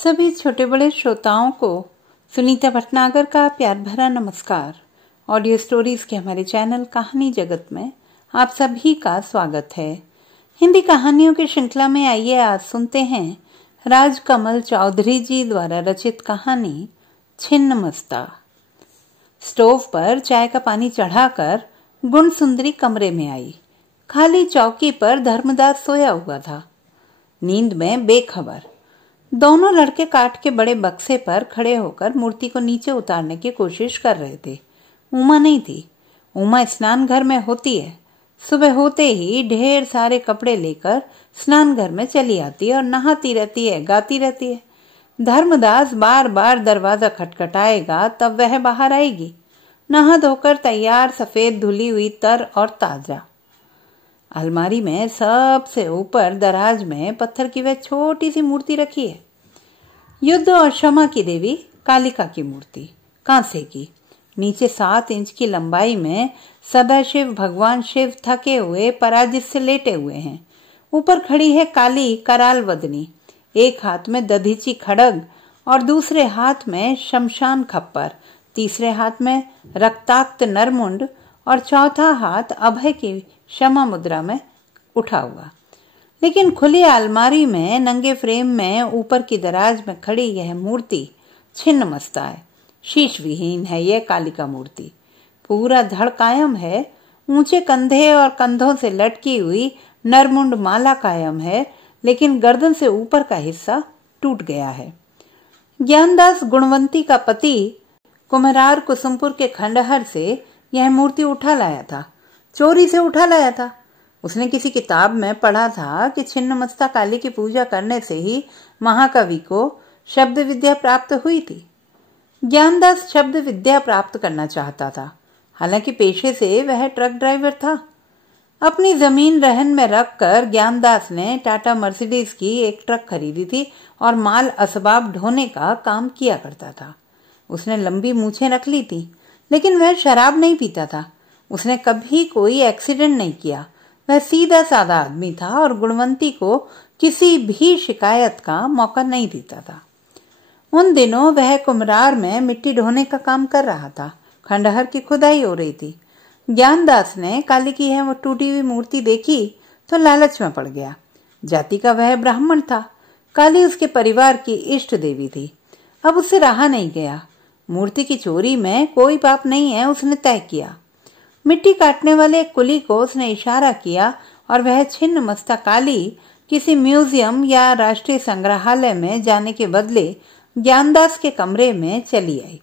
सभी छोटे बड़े श्रोताओं को सुनीता भटनागर का प्यार भरा नमस्कार। ऑडियो स्टोरीज के हमारे चैनल कहानी जगत में आप सभी का स्वागत है। हिंदी कहानियों की श्रृंखला में आइए आज सुनते हैं राजकमल चौधरी जी द्वारा रचित कहानी छिन्नमस्ता। स्टोव पर चाय का पानी चढ़ाकर गुणसुंदरी कमरे में आई। खाली चौकी पर धर्मदास सोया हुआ था, नींद में बेखबर। दोनों लड़के काठ के बड़े बक्से पर खड़े होकर मूर्ति को नीचे उतारने की कोशिश कर रहे थे। उमा नहीं थी। उमा स्नान घर में होती है। सुबह होते ही ढेर सारे कपड़े लेकर स्नान घर में चली आती है और नहाती रहती है, गाती रहती है। धर्मदास बार बार दरवाजा खटखटाएगा तब वह बाहर आएगी, नहा धोकर तैयार, सफेद धुली हुई तर और ताजा। अलमारी में सबसे ऊपर दराज में पत्थर की वह छोटी सी मूर्ति रखी है। युद्ध और क्षमा की देवी कालिका की मूर्ति, कांसे की। नीचे 7 इंच की लंबाई में सदाशिव भगवान शिव थके हुए पराजित से लेटे हुए हैं। ऊपर खड़ी है काली कराल वदनी, एक हाथ में दधीची खड़ग और दूसरे हाथ में शमशान खप्पर, तीसरे हाथ में रक्ताक्त नरमुंड और चौथा हाथ अभय की क्षमा मुद्रा में उठा हुआ। लेकिन खुली अलमारी में नंगे फ्रेम में ऊपर की दराज में खड़ी यह मूर्ति छिन्नमस्ता है। शीश विहीन है यह कालिका मूर्ति। पूरा धड़ कायम है। ऊंचे कंधे और कंधों से लटकी हुई नरमुंड माला कायम है, लेकिन गर्दन से ऊपर का हिस्सा टूट गया है। ज्ञानदास गुणवंती का पति कुम्हरार कुसुमपुर के खंडहर से यह मूर्ति उठा लाया था, चोरी से उठा लाया था। उसने किसी किताब में पढ़ा था कि छिन्नमस्ता काली की पूजा करने से ही महाकवि को शब्द विद्या प्राप्त हुई थी। ज्ञानदास शब्द विद्या प्राप्त करना चाहता था। हालांकि पेशे से वह ट्रक ड्राइवर था। अपनी जमीन रहन में रखकर ज्ञानदास ने टाटा मर्सिडीज की एक ट्रक खरीदी थी और माल असबाब ढोने का काम किया करता था। उसने लंबी मूछें रख ली थी, लेकिन वह शराब नहीं पीता था। उसने कभी कोई एक्सीडेंट नहीं किया। वह सीधा साधा आदमी था और गुणवंती को किसी भी शिकायत का मौका नहीं देता था। उन दिनों वह कुम्हरार में मिट्टी ढोने का काम कर रहा था। खंडहर की खुदाई हो रही थी। ज्ञानदास ने काली की है वो टूटी हुई मूर्ति देखी तो लालच में पड़ गया। जाति का वह ब्राह्मण था। काली उसके परिवार की इष्ट देवी थी। अब उससे रहा नहीं गया। मूर्ति की चोरी में कोई पाप नहीं है, उसने तय किया। मिट्टी काटने वाले कुली को उसने इशारा किया और वह छिन्नमस्ता काली किसी म्यूजियम या राष्ट्रीय संग्रहालय में जाने के बदले ज्ञानदास के कमरे में चली आई।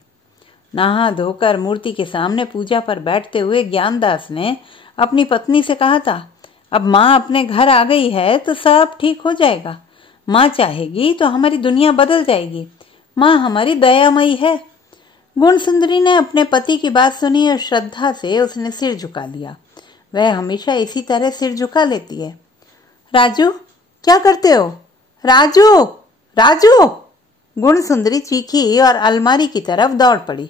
नहा धोकर मूर्ति के सामने पूजा पर बैठते हुए ज्ञानदास ने अपनी पत्नी से कहा था, अब माँ अपने घर आ गई है तो सब ठीक हो जाएगा। माँ चाहेगी तो हमारी दुनिया बदल जाएगी। माँ हमारी दयामयी है। गुणसुंदरी ने अपने पति की बात सुनी और श्रद्धा से उसने सिर झुका लिया। वह हमेशा इसी तरह सिर झुका लेती है। राजू, क्या करते हो? राजू, राजू! गुणसुंदरी चीखी और अलमारी की तरफ दौड़ पड़ी।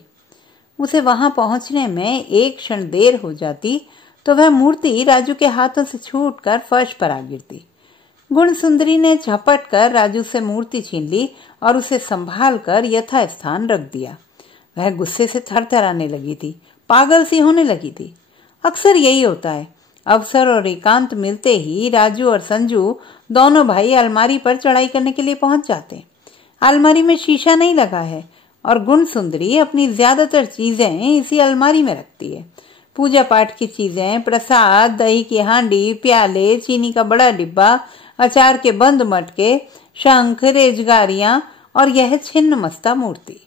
उसे वहां पहुंचने में एक क्षण देर हो जाती तो वह मूर्ति राजू के हाथों से छूटकर फर्श पर आ गिरती। गुणसुंदरी ने झपट कर राजू से मूर्ति छीन ली और उसे संभाल कर यथास्थान रख दिया। वह गुस्से से थरथराने लगी थी, पागल सी होने लगी थी। अक्सर यही होता है। अवसर और एकांत मिलते ही राजू और संजू दोनों भाई अलमारी पर चढ़ाई करने के लिए पहुंच जाते। अलमारी में शीशा नहीं लगा है और गुणसुंदरी अपनी ज्यादातर चीजें इसी अलमारी में रखती है। पूजा पाठ की चीजें, प्रसाद, दही की हांडी, प्याले, चीनी का बड़ा डिब्बा, अचार के बंद मटके, शंख, रेजगारियां और यह छिन्नमस्ता मूर्ति।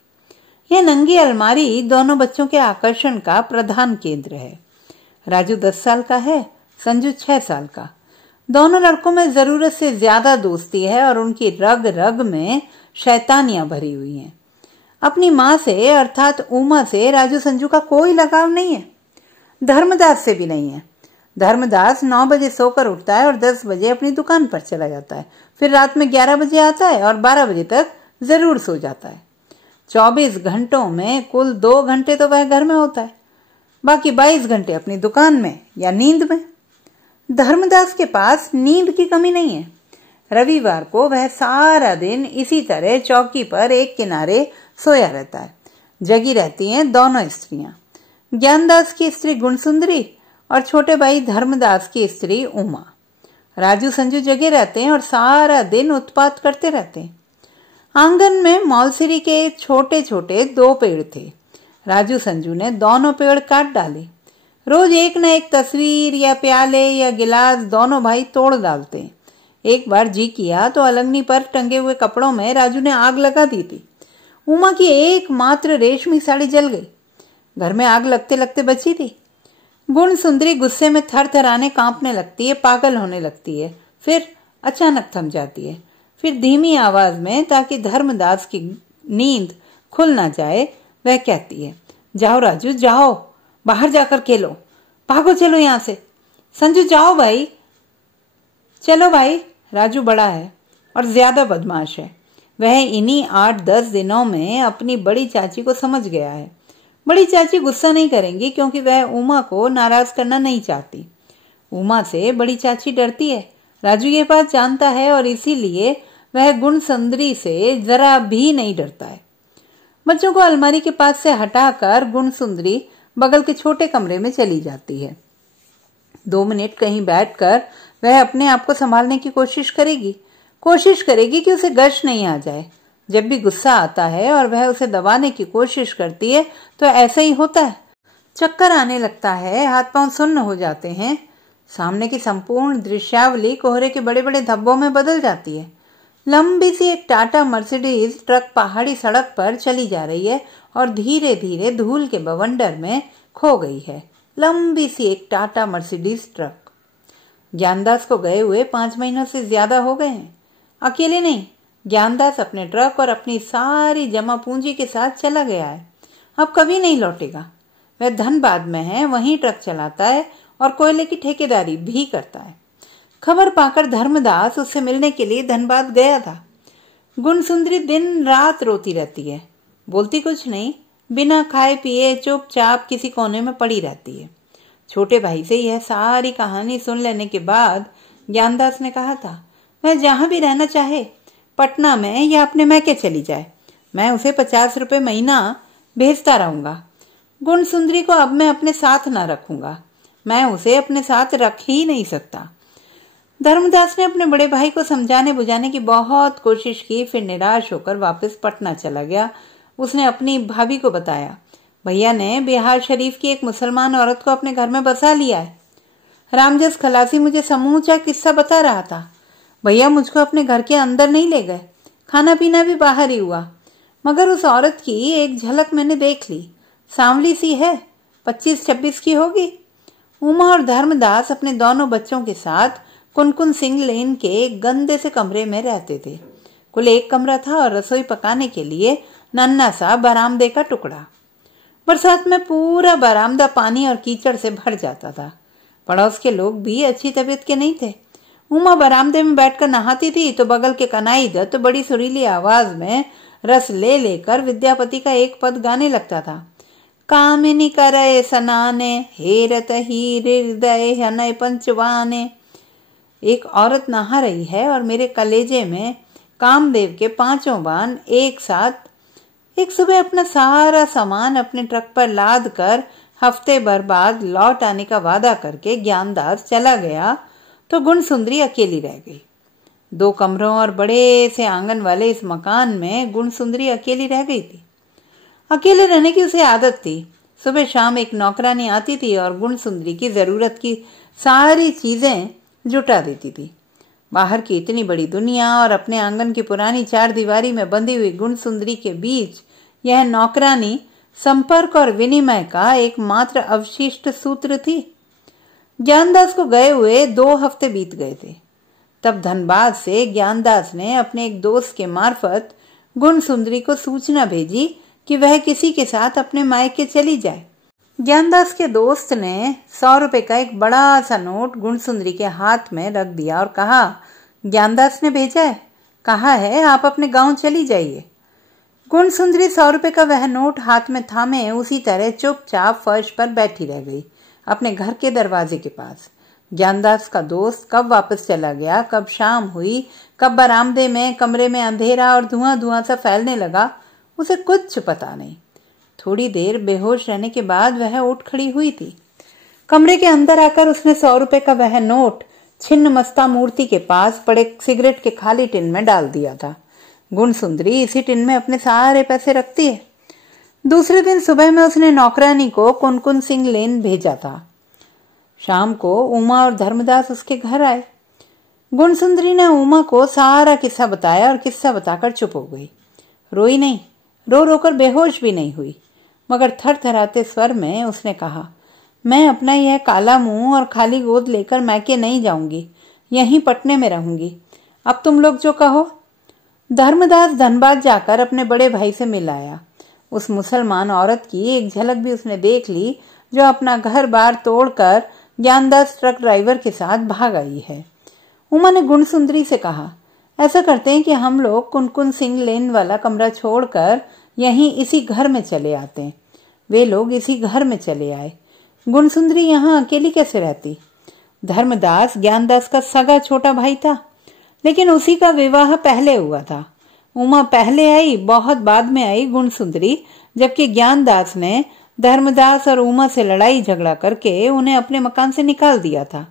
यह नंगी अलमारी दोनों बच्चों के आकर्षण का प्रधान केंद्र है। राजू 10 साल का है, संजू 6 साल का। दोनों लड़कों में जरूरत से ज्यादा दोस्ती है और उनकी रग रग में शैतानियां भरी हुई हैं। अपनी माँ से अर्थात उमा से राजू संजू का कोई लगाव नहीं है। धर्मदास से भी नहीं है। धर्मदास 9 बजे सोकर उठता है और 10 बजे अपनी दुकान पर चला जाता है। फिर रात में 11 बजे आता है और 12 बजे तक जरूर सो जाता है। 24 घंटों में कुल 2 घंटे तो वह घर में होता है, बाकी 22 घंटे अपनी दुकान में या नींद में। धर्मदास के पास नींद की कमी नहीं है। रविवार को वह सारा दिन इसी तरह चौकी पर एक किनारे सोया रहता है। जगी रहती हैं दोनों स्त्रियां, ज्ञानदास की स्त्री गुणसुंदरी और छोटे भाई धर्मदास की स्त्री उमा। राजू संजू जगे रहते हैं और सारा दिन उत्पात करते रहते हैं। आंगन में मौलसिरी के छोटे छोटे 2 पेड़ थे। राजू संजू ने दोनों पेड़ काट डाले। रोज एक न एक तस्वीर या प्याले या गिलास दोनों भाई तोड़ डालते। एक बार जी किया तो अलंगनी पर टंगे हुए कपड़ों में राजू ने आग लगा दी थी। उमा की एकमात्र रेशमी साड़ी जल गई। घर में आग लगते लगते बची थी। गुणसुंदरी गुस्से में थर थराने कांपने लगती है, पागल होने लगती है, फिर अचानक थम जाती है। फिर धीमी आवाज में, ताकि धर्मदास की नींद खुल ना जाए, वह कहती है, जाओ राजू जाओ, बाहर जाकर खेलो, भागो चलो यहां से। संजू जाओ भाई, चलो भाई। राजू बड़ा है और ज्यादा बदमाश है। वह इन्हीं 8-10 दिनों में अपनी बड़ी चाची को समझ गया है। बड़ी चाची गुस्सा नहीं करेंगी क्योंकि वह उमा को नाराज करना नहीं चाहती। उमा से बड़ी चाची डरती है। राजू ये बात जानता है और इसीलिए वह गुणसुंदरी से जरा भी नहीं डरता है। बच्चों को अलमारी के पास से हटाकर गुणसुंदरी बगल के छोटे कमरे में चली जाती है। 2 मिनट कहीं बैठकर वह अपने आप को संभालने की कोशिश करेगी कि उसे गश नहीं आ जाए। जब भी गुस्सा आता है और वह उसे दबाने की कोशिश करती है तो ऐसा ही होता है। चक्कर आने लगता है, हाथ पांव सुन्न हो जाते हैं। सामने की संपूर्ण दृश्यावली कोहरे के बड़े बड़े धब्बों में बदल जाती है। लंबी सी एक टाटा मर्सिडीज ट्रक पहाड़ी सड़क पर चली जा रही है और धीरे धीरे धूल के बवंडर में खो गई है। लंबी सी एक टाटा मर्सिडीज ट्रक। ज्ञानदास को गए हुए 5 महीनों से ज्यादा हो गए हैं। अकेले नहीं, ज्ञानदास अपने ट्रक और अपनी सारी जमा पूंजी के साथ चला गया है। अब कभी नहीं लौटेगा। वह धनबाद में है, वहीं ट्रक चलाता है और कोयले की ठेकेदारी भी करता है। खबर पाकर धर्मदास उससे मिलने के लिए धनबाद गया था। गुणसुंदरी दिन रात रोती रहती है, बोलती कुछ नहीं, बिना खाए पिए चुपचाप किसी कोने में पड़ी रहती है। छोटे भाई से यह सारी कहानी सुन लेने के बाद ज्ञानदास ने कहा था, वह जहां भी रहना चाहे, पटना में या अपने मैके चली जाए, मैं उसे 50 रुपए महीना भेजता रहूंगा। गुणसुंदरी को अब मैं अपने साथ ना रखूंगा, मैं उसे अपने साथ रख ही नहीं सकता। धर्मदास ने अपने बड़े भाई को समझाने बुझाने की बहुत कोशिश की, फिर निराश होकर वापस पटना चला गया। उसने अपनी भाभी को बताया, भैया ने बिहार शरीफ की एक मुसलमान औरत को अपने घर में बसा लिया है। रामजस खलासी मुझे समूचा किस्सा बता रहा था। भैया मुझको अपने घर के अंदर नहीं ले गए, खाना पीना भी बाहर ही हुआ, मगर उस औरत की एक झलक मैंने देख ली। सांवली सी है, 25-26 की होगी। उमा और धर्मदास अपने दोनों बच्चों के साथ कुनकुन सिंह लेन के एक गंदे से कमरे में रहते थे। कुल एक कमरा था और रसोई पकाने के लिए नन्ना सा बरामदे का टुकड़ा। बरसात में पूरा बरामदा पानी और कीचड़ से भर जाता था। पड़ोस के लोग भी अच्छी तबीयत के नहीं थे। उमा बरामदे में बैठकर नहाती थी तो बगल के कनाई दत्त बड़ी सुरीली आवाज में रस ले लेकर विद्यापति का एक पद गाने लगता था। कामिनी करे सनाने, हेरत ही हृदय हनय पंचवाने। एक औरत नहा रही है और मेरे कलेजे में कामदेव के 5 बाण एक साथ। एक सुबह अपना सारा सामान अपने ट्रक पर लाद कर हफ्ते भर बाद लौट आने का वादा करके ज्ञानदास चला गया तो गुणसुंदरी अकेली रह गई। 2 कमरों और बड़े से आंगन वाले इस मकान में गुणसुंदरी अकेली रह गई थी। अकेले रहने की उसे आदत थी। सुबह शाम एक नौकरानी आती थी और गुणसुंदरी की जरूरत की सारी चीजें जुटा देती थी। बाहर की इतनी बड़ी दुनिया और अपने आंगन की पुरानी 4 दीवारी में बंधी हुई गुणसुंदरी के बीच यह नौकरानी संपर्क और विनिमय का एकमात्र अवशिष्ट सूत्र थी। ज्ञानदास को गए हुए 2 हफ्ते बीत गए थे। तब धनबाद से ज्ञानदास ने अपने एक दोस्त के मार्फत गुणसुंदरी को सूचना भेजी कि वह किसी के साथ अपने मायके चली जाए। ज्ञानदास के दोस्त ने 100 रुपए का एक बड़ा सा नोट गुणसुंदरी के हाथ में रख दिया और कहा, ज्ञानदास ने भेजा है, कहा है आप अपने गांव चली जाइए। गुणसुंदरी 100 रुपए का वह नोट हाथ में थामे उसी तरह चुपचाप फर्श पर बैठी रह गई, अपने घर के दरवाजे के पास। ज्ञानदास का दोस्त कब वापस चला गया, कब शाम हुई, कब बरामदे में कमरे में अंधेरा और धुआं धुआं सा फैलने लगा, उसे कुछ पता नहीं। थोड़ी देर बेहोश रहने के बाद वह उठ खड़ी हुई थी। कमरे के अंदर आकर उसने 100 रुपए का वह नोट छिन्न मस्ता मूर्ति के पास पड़े सिगरेट के खाली टिन में डाल दिया था। गुणसुंदरी इसी टिन में अपने सारे पैसे रखती है। दूसरे दिन सुबह में उसने नौकरानी को कुनकुन सिंह लेन भेजा था। शाम को उमा और धर्मदास उसके घर आए। गुणसुंदरी ने उमा को सारा किस्सा बताया और किस्सा बताकर चुप हो गई। रोई नहीं, रो रोकर बेहोश भी नहीं हुई, मगर थरथराते स्वर में उसने कहा, मैं अपना यह काला मुंह और खाली गोद लेकर मैके नहीं जाऊंगी, यहीं पटने में रहूंगी। अब तुम लोग जो कहो। धर्मदास धनबाद जाकर अपने बड़े भाई से मिल आया। उस मुसलमान औरत की एक झलक भी उसने देख ली जो अपना घर बार तोड़कर ज्ञानदास ट्रक ड्राइवर के साथ भाग आई है। उमा ने गुणसुंदरी से कहा, ऐसा करते हैं कि हम लोग कुनकुन सिंह लेन वाला कमरा छोड़कर यहीं इसी घर में चले आते हैं। वे लोग इसी घर में चले आए। गुणसुंदरी यहाँ अकेली कैसे रहती? धर्मदास ज्ञानदास का सगा छोटा भाई था, लेकिन उसी का विवाह पहले हुआ था। उमा पहले आई, बहुत बाद में आई गुणसुंदरी, जबकि ज्ञानदास ने धर्मदास और उमा से लड़ाई झगड़ा करके उन्हें अपने मकान से निकाल दिया था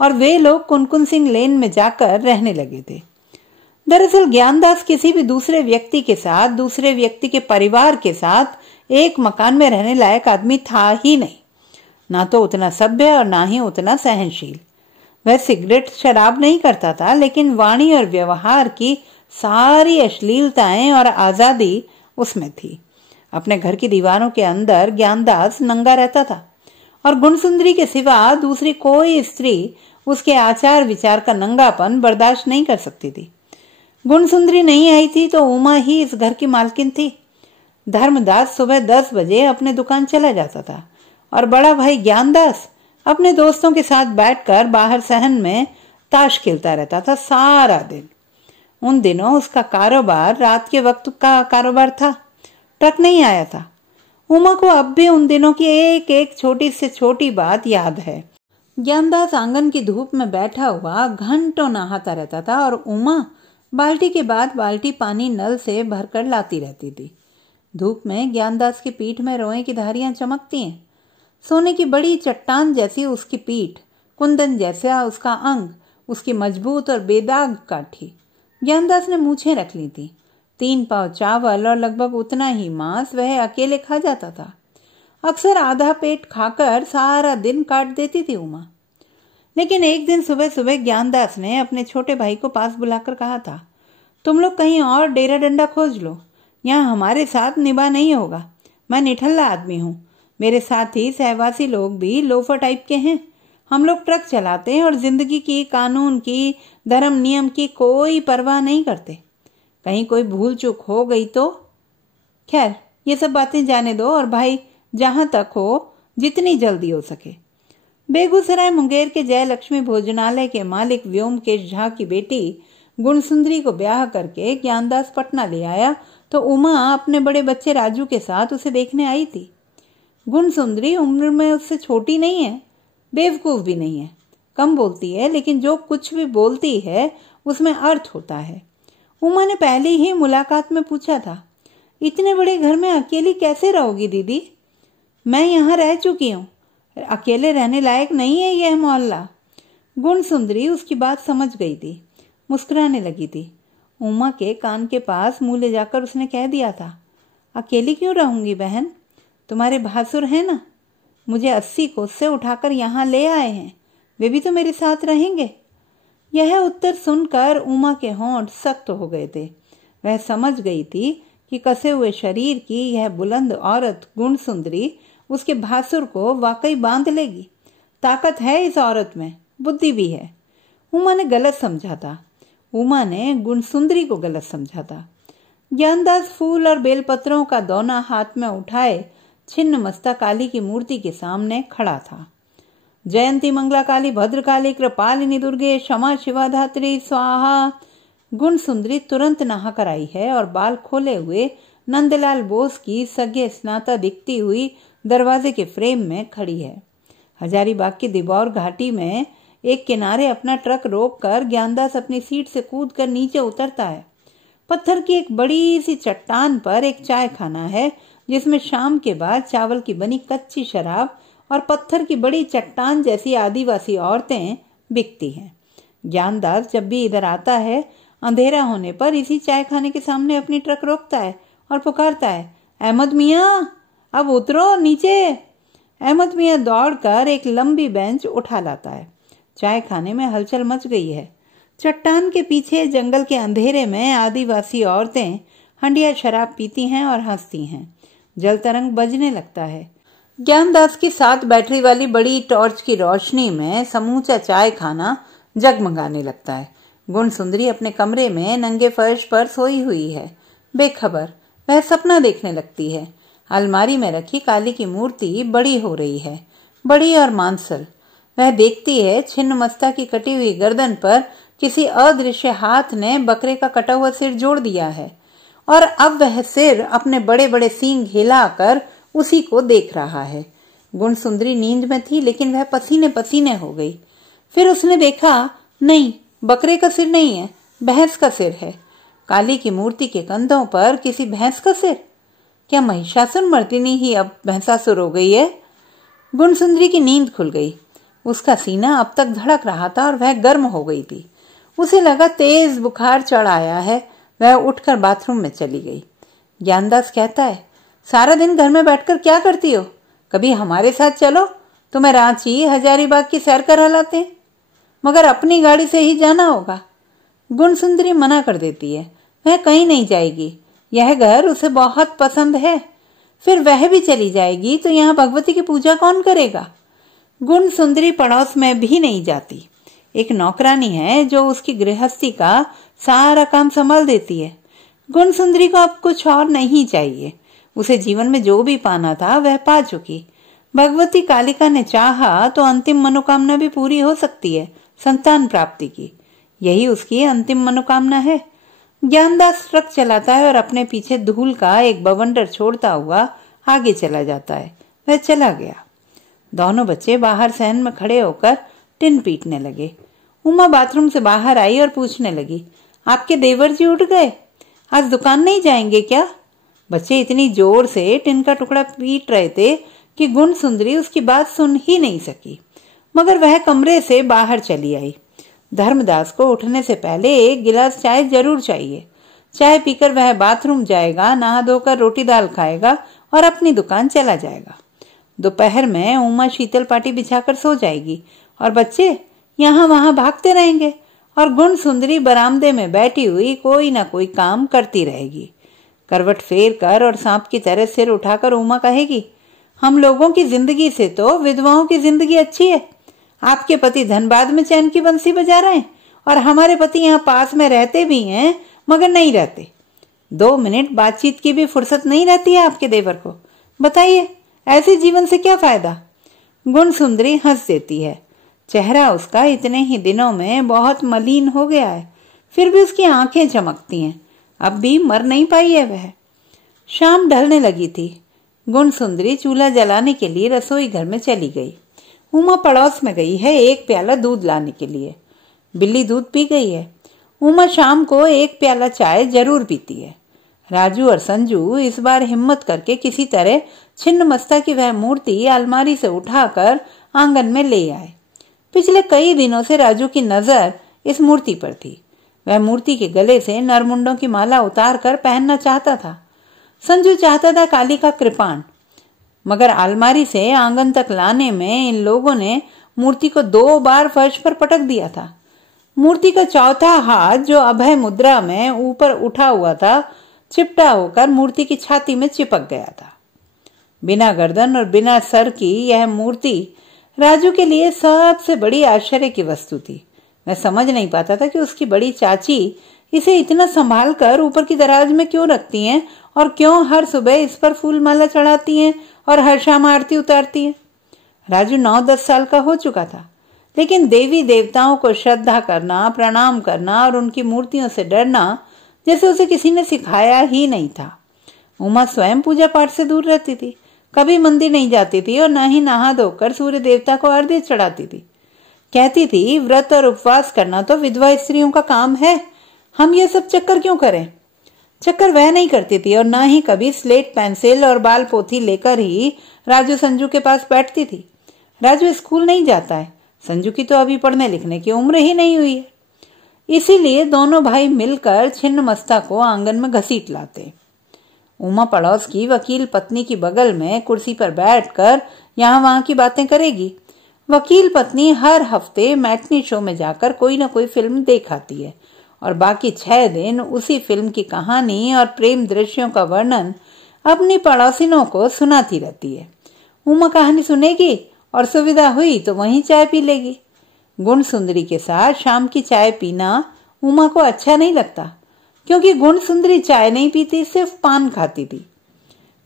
और वे लोग कुनकुन सिंह लेन में जाकर रहने लगे थे। दरअसल ज्ञानदास किसी भी दूसरे व्यक्ति के साथ, दूसरे व्यक्ति के परिवार के साथ एक मकान में रहने लायक आदमी था ही नहीं, ना तो उतना सभ्य और ना ही उतना सहनशील। वह सिगरेट शराब नहीं करता था, लेकिन वाणी और व्यवहार की सारी अश्लीलताएं और आजादी उसमें थी। अपने घर की दीवारों के अंदर ज्ञानदास नंगा रहता था और गुणसुंदरी के सिवा दूसरी कोई स्त्री उसके आचार विचार का नंगापन बर्दाश्त नहीं कर सकती थी। गुणसुंदरी नहीं आई थी तो उमा ही इस घर की मालकिन थी। धर्मदास सुबह 10 बजे अपने दुकान चला जाता था और बड़ा भाई ज्ञानदास अपने दोस्तों के साथ बैठकर बाहर सहन में ताश खेलता रहता था सारा दिन। उन दिनों उसका कारोबार रात के वक्त का कारोबार था, ट्रक नहीं आया था। उमा को अब भी उन दिनों की एक एक छोटी से छोटी बात याद है। ज्ञानदास आंगन की धूप में बैठा हुआ घंटों नहाता रहता था और उमा बाल्टी के बाद बाल्टी पानी नल से भरकर लाती रहती थी। धूप में ज्ञानदास की पीठ में रोए की धारियां चमकती हैं। सोने की बड़ी चट्टान जैसी उसकी पीठ, कुंदन जैसा उसका अंग, उसकी मजबूत और बेदाग काठी। ज्ञानदास ने मूछें रख ली थी। 3 पाव चावल और लगभग उतना ही मांस वह अकेले खा जाता था। अक्सर आधा पेट खाकर सारा दिन काट देती थी उमा। लेकिन एक दिन सुबह सुबह ज्ञानदास ने अपने छोटे भाई को पास बुलाकर कहा था, तुम लोग कहीं और डेरा डंडा खोज लो, यहाँ हमारे साथ निभा नहीं होगा। मैं निठल्ला आदमी हूँ, मेरे साथी सहवासी लोग भी लोफर टाइप के हैं। हम लोग ट्रक चलाते हैं और जिंदगी की, कानून की, धर्म नियम की कोई परवाह नहीं करते। कहीं कोई भूल चूक हो गई तो? खैर, ये सब बातें जाने दो और भाई जहां तक हो जितनी जल्दी हो सके। बेगूसराय मुंगेर के जयलक्ष्मी भोजनालय के मालिक व्योमकेश झा की बेटी गुणसुंदरी को ब्याह करके ज्ञानदास पटना ले आया तो उमा अपने बड़े बच्चे राजू के साथ उसे देखने आई थी। गुणसुंदरी उम्र में उससे छोटी नहीं है, बेवकूफ भी नहीं है, कम बोलती है, लेकिन जो कुछ भी बोलती है उसमें अर्थ होता है। उमा ने पहली ही मुलाकात में पूछा था, इतने बड़े घर में अकेली कैसे रहोगी दीदी? मैं यहाँ रह चुकी हूँ, अकेले रहने लायक नहीं है यह मोहल्ला। गुणसुंदरी उसकी बात समझ गई थी, मुस्कुराने लगी थी। उमा के कान के पास मुंह ले जाकर उसने कह दिया था, अकेली क्यों रहूंगी बहन, तुम्हारे भासुर है ना, मुझे 80 कोस से उठाकर यहाँ ले आए हैं, वे भी तो मेरे साथ रहेंगे। यह उत्तर सुनकर उमा के होंठ सख्त हो गए थे। वह समझ गई थी कि कसे हुए शरीर की यह बुलंद औरत गुणसुंदरी उसके भासुर को वाकई बांध लेगी। ताकत है इस औरत में, बुद्धि भी है। उमा ने गलत समझा था, उमा ने गुणसुंदरी को गलत समझा था। ज्ञानदास फूल और बेलपत्रों का दोना हाथ में उठाए छिन्न मस्ता काली की मूर्ति के सामने खड़ा था। जयंती मंगला काली, भद्रकाली, कृपालिनी दुर्गे, क्षमा शिवाधात्री स्वाहा। गुणसुंदरी तुरंत नहा कर आई है और बाल खोले हुए नंदलाल बोस की सगे स्नाता दिखती हुई दरवाजे के फ्रेम में खड़ी है। हजारीबाग की दिबौर घाटी में एक किनारे अपना ट्रक रोककर ज्ञानदास अपनी सीट से कूदकर नीचे उतरता है। पत्थर की एक बड़ी सी चट्टान पर एक चाय खाना है जिसमें शाम के बाद चावल की बनी कच्ची शराब और पत्थर की बड़ी चट्टान जैसी आदिवासी औरतें बिकती हैं। ज्ञानदास जब भी इधर आता है अंधेरा होने पर इसी चाय खाने के सामने अपनी ट्रक रोकता है और पुकारता है, अहमद मियाँ अब उतरो नीचे। अहमद मियाँ दौड़कर एक लंबी बेंच उठा लाता है। चाय खाने में हलचल मच गई है। चट्टान के पीछे जंगल के अंधेरे में आदिवासी औरतें हंडिया शराब पीती हैं और हंसती हैं। जल तरंग बजने लगता है। ज्ञानदास की 7 बैटरी वाली बड़ी टॉर्च की रोशनी में समूचा चाय खाना जगमगाने लगता है। गुणसुंदरी अपने कमरे में नंगे फर्श पर सोई हुई है, बेखबर। वह सपना देखने लगती है। अलमारी में रखी काली की मूर्ति बड़ी हो रही है, बड़ी और मांसल। वह देखती है छिन्नमस्ता की कटी हुई गर्दन पर किसी अदृश्य हाथ ने बकरे का कटा हुआ सिर जोड़ दिया है और अब वह सिर अपने बड़े बड़े सींग हिलाकर उसी को देख रहा है। गुणसुंदरी नींद में थी लेकिन वह पसीने पसीने हो गई। फिर उसने देखा, नहीं, बकरे का सिर नहीं है, भैंस का सिर है। काली की मूर्ति के कंधों पर किसी भैंस का सिर। क्या महिषासुर मर्दिनी ही अब भैंसासुर हो गई है? गुणसुंदरी की नींद खुल गई। उसका सीना अब तक धड़क रहा था और वह गर्म हो गई थी। उसे लगा तेज बुखार चढ़ आया है। वह उठकर बाथरूम में चली गई। ज्ञानदास कहता है, सारा दिन घर में बैठकर क्या करती हो? कभी हमारे साथ चलो, तुम्हें रांची हजारीबाग की सैर करा लाते हैं, मगर अपनी गाड़ी से ही जाना होगा। गुणसुंदरी मना कर देती है, वह कहीं नहीं जाएगी। यह घर उसे बहुत पसंद है। फिर वह भी चली जाएगी तो यहाँ भगवती की पूजा कौन करेगा? गुणसुंदरी पड़ोस में भी नहीं जाती। एक नौकरानी है जो उसकी गृहस्थी का सारा काम संभाल देती है। गुणसुंदरी को अब कुछ और नहीं चाहिए। उसे जीवन में जो भी पाना था वह पा चुकी। भगवती कालिका ने चाहा तो अंतिम मनोकामना भी पूरी हो सकती है, संतान प्राप्ति की। यही उसकी अंतिम मनोकामना है। ज्ञानदास ट्रक चलाता है और अपने पीछे धूल का एक बवंडर छोड़ता हुआ आगे चला जाता है। वह चला गया। दोनों बच्चे बाहर सहन में खड़े होकर टिन पीटने लगे। उमा बाथरूम से बाहर आई और पूछने लगी, आपके देवर जी उठ गए? आज दुकान नहीं जाएंगे क्या? बच्चे इतनी जोर से टिन का टुकड़ा पीट रहे थे कि गुणसुंदरी उसकी बात सुन ही नहीं सकी, मगर वह कमरे से बाहर चली आई। धर्मदास को उठने से पहले एक गिलास चाय जरूर चाहिए। चाय पीकर वह बाथरूम जाएगा, नहा धोकर रोटी दाल खाएगा और अपनी दुकान चला जाएगा। दोपहर में उमा शीतल पाटी बिछाकर सो जाएगी और बच्चे यहाँ वहां भागते रहेंगे और गुणसुंदरी बरामदे में बैठी हुई कोई ना कोई काम करती रहेगी। करवट फेर कर और सांप की तरह सिर उठाकर उमा कहेगी, हम लोगों की जिंदगी से तो विधवाओं की जिंदगी अच्छी है। आपके पति धनबाद में चैन की बंसी बजा रहे हैं और हमारे पति यहाँ पास में रहते भी हैं मगर नहीं रहते। 2 मिनट बातचीत की भी फुर्सत नहीं रहती है आपके देवर को। बताइए, ऐसे जीवन से क्या फायदा? गुणसुंदरी हंस देती है। चेहरा उसका इतने ही दिनों में बहुत मलिन हो गया है, फिर भी उसकी आंखें चमकती हैं। अब भी मर नहीं पाई है वह। शाम ढलने लगी थी। गुणसुंदरी चूल्हा जलाने के लिए रसोई घर में चली गई। उमा पड़ोस में गई है 1 प्याला दूध लाने के लिए। बिल्ली दूध पी गई है। उमा शाम को 1 प्याला चाय जरूर पीती है। राजू और संजू इस बार हिम्मत करके किसी तरह छिन्नमस्ता की वह मूर्ति अलमारी से उठाकर आंगन में ले आए। पिछले कई दिनों से राजू की नजर इस मूर्ति पर थी। वह मूर्ति के गले से नरमुंडों की माला उतार कर पहनना चाहता था। संजू चाहता था काली का कृपाण, मगर अलमारी से आंगन तक लाने में इन लोगों ने मूर्ति को 2 बार फर्श पर पटक दिया था। मूर्ति का चौथा हाथ जो अभय मुद्रा में ऊपर उठा हुआ था, चिपटा होकर मूर्ति की छाती में चिपक गया था। बिना गर्दन और बिना सर की यह मूर्ति राजू के लिए सबसे बड़ी आश्चर्य की वस्तु थी। वह समझ नहीं पाता था कि उसकी बड़ी चाची इसे इतना संभाल कर ऊपर की दराज में क्यों रखती हैं और क्यों हर सुबह इस पर फूल माला चढ़ाती हैं और हर शाम आरती उतारती हैं। राजू 9-10 साल का हो चुका था, लेकिन देवी देवताओं को श्रद्धा करना, प्रणाम करना और उनकी मूर्तियों से डरना जैसे उसे किसी ने सिखाया ही नहीं था। उमा स्वयं पूजा पाठ से दूर रहती थी, कभी मंदिर नहीं जाती थी और न ही नहा धोकर सूर्य देवता को अर्घ्य चढ़ाती थी। कहती थी व्रत और उपवास करना तो विधवा स्त्रियों का काम है, हम ये सब चक्कर क्यों करें। चक्कर वह नहीं करती थी और ना ही कभी स्लेट पेंसिल और बाल पोथी लेकर ही राजू संजू के पास बैठती थी। राजू स्कूल नहीं जाता है, संजू की तो अभी पढ़ने लिखने की उम्र ही नहीं हुई है। इसीलिए दोनों भाई मिलकर छिन्नमस्ता को आंगन में घसीट लाते। उमा पड़ोस की वकील पत्नी की बगल में कुर्सी पर बैठकर यहाँ वहां की बातें करेगी। वकील पत्नी हर हफ्ते मैटनी शो में जाकर कोई ना कोई फिल्म देख आती है और बाकी 6 दिन उसी फिल्म की कहानी और प्रेम दृश्यों का वर्णन अपनी पड़ोसिनों को सुनाती रहती है। उमा कहानी सुनेगी और सुविधा हुई तो वहीं चाय पी लेगी। गुण सुंदरी के साथ शाम की चाय पीना उमा को अच्छा नहीं लगता, क्योंकि गुण सुंदरी चाय नहीं पीती, सिर्फ पान खाती थी।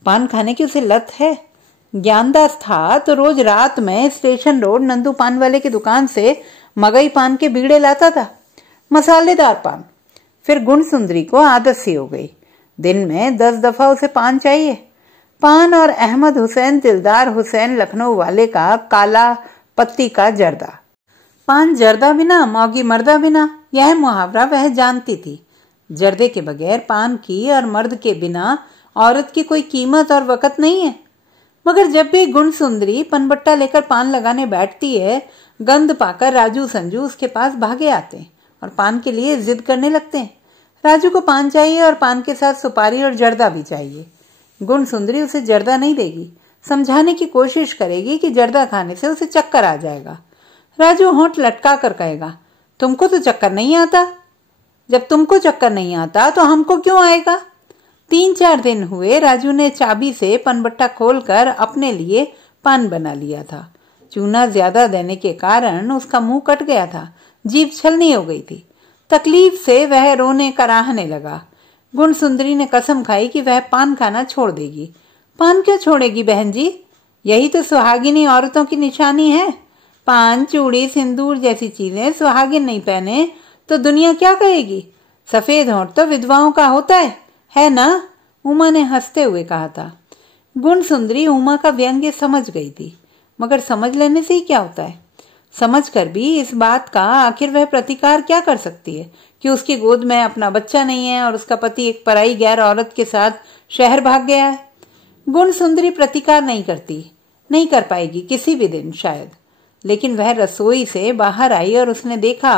पान खाने की उसे लत है। ज्ञानदास था तो रोज रात में स्टेशन रोड नंदू पान वाले की दुकान से मगई पान के बीड़े लाता था, मसालेदार पान। फिर गुण सुंदरी को आदत सी हो गई, दिन में 10 दफा उसे पान चाहिए। पान और अहमद हुसैन दिलदार हुसैन लखनऊ वाले का काला पत्ती का जर्दा। पान जर्दा बिना मौगी मर्दा बिना, यह मुहावरा वह जानती थी। जर्दे के बगैर पान की और मर्द के बिना औरत की कोई कीमत और वक़्त नहीं है। मगर जब भी गुण सुंदरी पनबट्टा लेकर पान लगाने बैठती है, गंध पाकर राजू संजू उसके पास भागे आते और पान के लिए जिद करने लगते हैं। राजू को पान चाहिए और पान के साथ सुपारी और जर्दा भी चाहिए। गुण सुंदरी उसे जर्दा नहीं देगी, समझाने की कोशिश करेगी कि जर्दा खाने से उसे चक्कर आ जाएगा। राजू होंठ लटका कर कहेगा, तुमको तो चक्कर नहीं आता। जब तुमको चक्कर नहीं आता तो हमको क्यों आएगा। 3-4 दिन हुए राजू ने चाबी से पनबट्टा खोलकर अपने लिए पान बना लिया था। चूना ज्यादा देने के कारण उसका मुंह कट गया था, जीभ छलनी हो गई थी। तकलीफ से वह रोने कराहने लगा। गुण सुंदरी ने कसम खाई कि वह पान खाना छोड़ देगी। पान क्यों छोड़ेगी बहन जी, यही तो सुहागिनी औरतों की निशानी है। पान, चूड़ी, सिंदूर जैसी चीजें सुहागिन नहीं पहने तो दुनिया क्या कहेगी। सफेद होंठ तो विधवाओं का होता है ना? उमा ने हंसते हुए कहा था। गुण सुंदरी उमा का व्यंग्य समझ गई थी, मगर समझ लेने से ही क्या होता है। समझ कर भी इस बात का आखिर वह प्रतिकार क्या कर सकती है कि उसकी गोद में अपना बच्चा नहीं है और उसका पति एक पराई गैर औरत के साथ शहर भाग गया है। गुण सुंदरी प्रतिकार नहीं करती, नहीं कर पाएगी किसी भी दिन शायद। लेकिन वह रसोई से बाहर आई और उसने देखा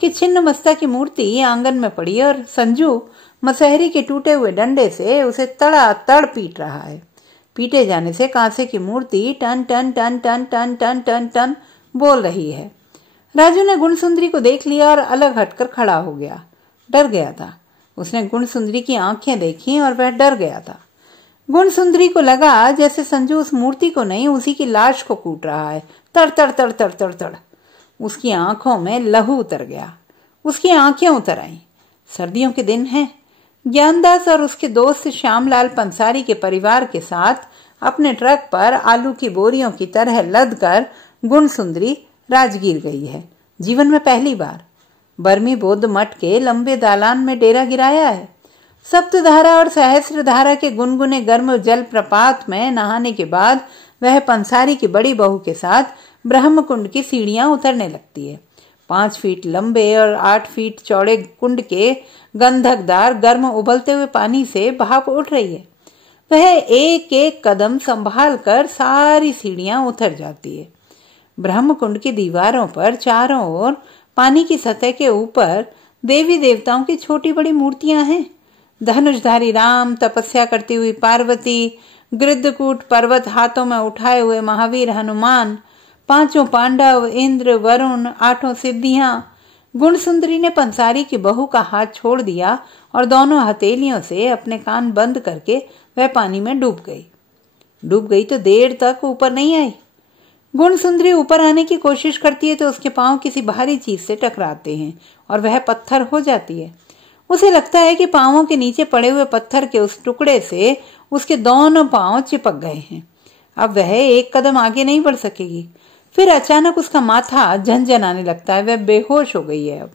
कि छिन्नमस्ता की मूर्ति आंगन में पड़ी और संजू मसहरी के टूटे हुए डंडे से उसे तड़ातड़ पीट रहा है। पीटे जाने से कांसे की मूर्ति टन टन टन टन टन टन टन टन बोल रही है। राजू ने गुण सुंदरी को देख लिया और अलग हटकर खड़ा हो गया। डर गया था। उसने गुण सुंदरी की आंखें देखी और वह डर गया था। गुण सुंदरी को लगा जैसे संजू उस मूर्ति को नहीं, उसी की लाश को कूट रहा है। तड़ तड़ तड़ तड़ तड़ तड़। उसकी आंखों में लहू उतर गया, उसकी आंखें उतर आईं। सर्दियों के दिन हैं। ज्ञानदास और उसके दोस्त श्यामलाल पंसारी के परिवार के साथ अपने ट्रक पर आलू की बोरियों की तरह लद कर गुण सुंदरी राजगीर गई है। जीवन में पहली बार बर्मी बौद्ध मठ के लंबे दालान में डेरा गिराया है। सप्तधारा और सहस्त्रधारा के गुनगुने गर्म जल प्रपात में नहाने के बाद वह पंसारी की बड़ी बहू के साथ ब्रह्म कुंड की सीढ़ियां उतरने लगती है। 5 फीट लंबे और 8 फीट चौड़े कुंड के गंधकदार गर्म उबलते हुए पानी से भाप उठ रही है। वह एक एक कदम संभाल कर सारी सीढ़ियां उतर जाती है। ब्रह्म कुंड की दीवारों पर चारों ओर पानी की सतह के ऊपर देवी देवताओं की छोटी बड़ी मूर्तियां हैं। धनुषधारी राम, तपस्या करती हुई पार्वती, गृद्धकूट पर्वत हाथों में उठाए हुए महावीर हनुमान, 5 पांडव, इंद्र, वरुण, 8 सिद्धियां। गुण सुंदरी ने पंसारी की बहू का हाथ छोड़ दिया और दोनों हथेलियों से अपने कान बंद करके वह पानी में डूब गई तो देर तक ऊपर नहीं आई। गुण सुंदरी ऊपर आने की कोशिश करती है तो उसके पांव किसी भारी चीज से टकराते हैं और वह पत्थर हो जाती है। उसे लगता है कि पांवों के नीचे पड़े हुए पत्थर के उस टुकड़े से उसके दोनों पांव चिपक गए हैं। अब वह एक कदम आगे नहीं बढ़ सकेगी। फिर अचानक उसका माथा झनझनाने लगता है। वह बेहोश हो गई है। अब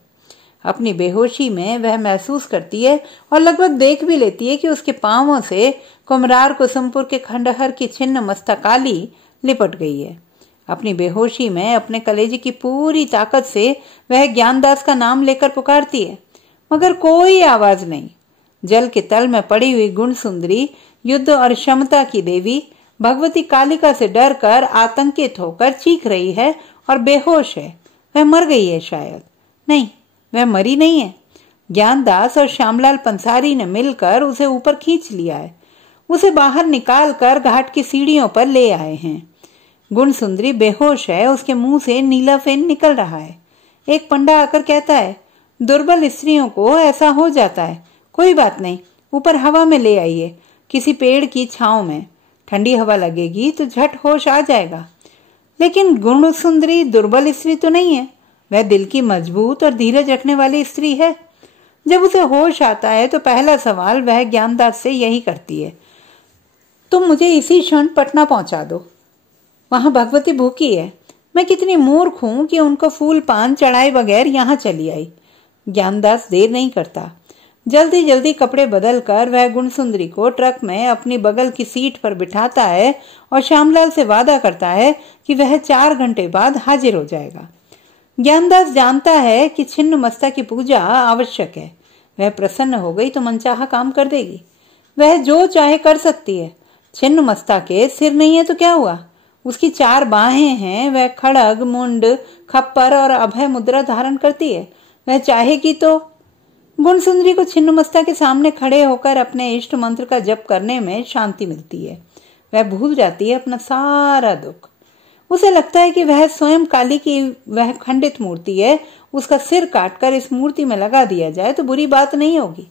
अपनी बेहोशी में वह महसूस करती है और लगभग देख भी लेती है कि उसके पांवों से कुमरार कुसुमपुर के खंडहर की छिन्न मस्तकाली लिपट गई है। अपनी बेहोशी में अपने कलेजे की पूरी ताकत से वह ज्ञानदास का नाम लेकर पुकारती है, मगर कोई आवाज नहीं। जल के तल में पड़ी हुई गुण सुंदरी, युद्ध और क्षमता की देवी भगवती कालिका से डरकर आतंकित होकर चीख रही है और बेहोश है। वह मर गई है शायद। नहीं, वह मरी नहीं है। ज्ञानदास और श्यामलाल पंसारी ने मिलकर उसे ऊपर खींच लिया है। उसे बाहर निकालकर घाट की सीढ़ियों पर ले आए हैं। गुण सुंदरी बेहोश है, उसके मुंह से नीला फेन निकल रहा है। एक पंडा आकर कहता है, दुर्बल स्त्रियों को ऐसा हो जाता है, कोई बात नहीं, ऊपर हवा में ले आइए, किसी पेड़ की छांव में, ठंडी हवा लगेगी तो झट होश आ जाएगा। लेकिन गुण सुंदरी दुर्बल स्त्री तो नहीं है, वह दिल की मजबूत और धीरज रखने वाली स्त्री है। जब उसे होश आता है तो पहला सवाल वह ज्ञानदास से यही करती है, तुम मुझे इसी क्षण पटना पहुंचा दो, वहां भगवती भूखी है। मैं कितनी मूर्ख हूं कि उनको फूल पान चढ़ाए बगैर यहाँ चली आई। ज्ञानदास देर नहीं करता, जल्दी जल्दी कपड़े बदलकर वह गुणसुंदरी को ट्रक में अपनी बगल की सीट पर बिठाता है और श्यामलाल से वादा करता है कि वह 4 घंटे बाद हाजिर हो जाएगा। ज्ञानदास जानता है कि छिन्न मस्ता की पूजा आवश्यक है। वह प्रसन्न हो गई तो मनचाहा काम कर देगी। वह जो चाहे कर सकती है। छिन्न मस्ता के सिर नहीं है तो क्या हुआ, उसकी 4 बाहें हैं। वह खड़ग, मुंड, खप्पर और अभय मुद्रा धारण करती है। वह चाहेगी तो। गुणसुंदरी को छिन्नमस्ता के सामने खड़े होकर अपने इष्ट मंत्र का जप करने में शांति मिलती है। वह भूल जाती है अपना सारा दुख। उसे लगता है कि वह स्वयं काली की वह खंडित मूर्ति है, उसका सिर काटकर इस मूर्ति में लगा दिया जाए तो बुरी बात नहीं होगी।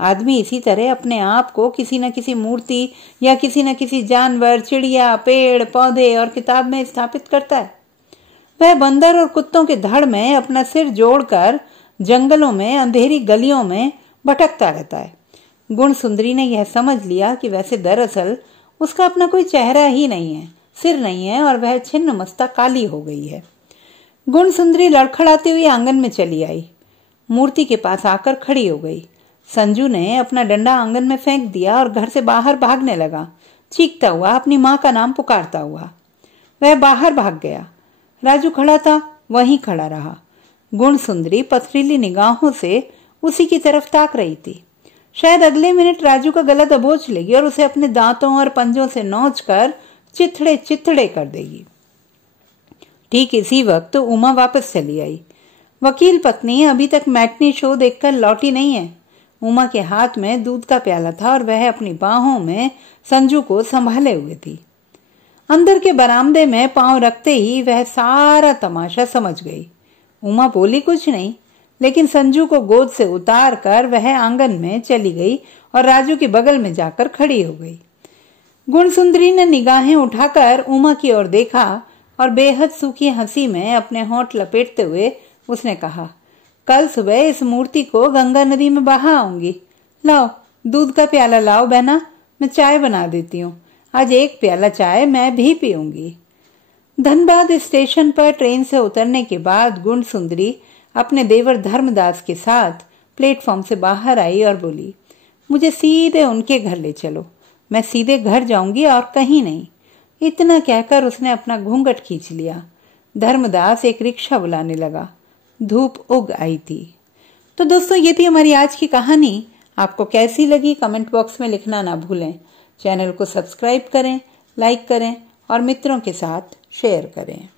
आदमी इसी तरह अपने आप को किसी न किसी मूर्ति या किसी न किसी जानवर, चिड़िया, पेड़, पौधे और किताब में स्थापित करता है। वह बंदर और कुत्तों के धड़ में अपना सिर जोड़कर जंगलों में, अंधेरी गलियों में भटकता रहता है। गुण सुंदरी ने यह समझ लिया कि वैसे दरअसल उसका अपना कोई चेहरा ही नहीं है, सिर नहीं है और वह छिन्न मस्ता काली हो गई है। गुण सुंदरी लड़खड़ाती हुई आंगन में चली आई, मूर्ति के पास आकर खड़ी हो गई। संजू ने अपना डंडा आंगन में फेंक दिया और घर से बाहर भागने लगा, चीखता हुआ, अपनी माँ का नाम पुकारता हुआ। वह बाहर भाग गया। राजू खड़ा था, वहीं खड़ा रहा। गुण सुंदरी पथरीली निगाहों से उसी की तरफ ताक रही थी। शायद अगले मिनट राजू का गला दबोच लेगी और उसे अपने दांतों और पंजों से नोचकर चिथड़े चिथड़े कर देगी। ठीक इसी वक्त उमा वापस चली आई। वकील पत्नी अभी तक मैटनी शो देखकर लौटी नहीं है। उमा के हाथ में दूध का प्याला था और वह अपनी बाहों में संजू को संभाले हुए थी। अंदर के बरामदे में पांव रखते ही वह सारा तमाशा समझ गई। उमा बोली कुछ नहीं, लेकिन संजू को गोद से उतार कर वह आंगन में चली गई और राजू के बगल में जाकर खड़ी हो गई। गुणसुंदरी ने निगाहें उठाकर उमा की ओर देखा और बेहद सूखी हंसी में अपने होंठ लपेटते हुए उसने कहा, कल सुबह इस मूर्ति को गंगा नदी में बहा आऊंगी। लाओ दूध का प्याला लाओ बहना, मैं चाय बना देती हूँ। आज 1 प्याला चाय मैं भी पीऊंगी। धनबाद स्टेशन पर ट्रेन से उतरने के बाद गुणसुंदरी अपने देवर धर्मदास के साथ प्लेटफॉर्म से बाहर आई और बोली, मुझे सीधे उनके घर ले चलो, मैं सीधे घर जाऊंगी और कहीं नहीं। इतना कहकर उसने अपना घूंघट खींच लिया। धर्मदास एक रिक्शा बुलाने लगा। धूप उग आई थी। तो दोस्तों, ये थी हमारी आज की कहानी। आपको कैसी लगी कमेंट बॉक्स में लिखना ना भूलें। चैनल को सब्सक्राइब करें, लाइक करें और मित्रों के साथ शेयर करें।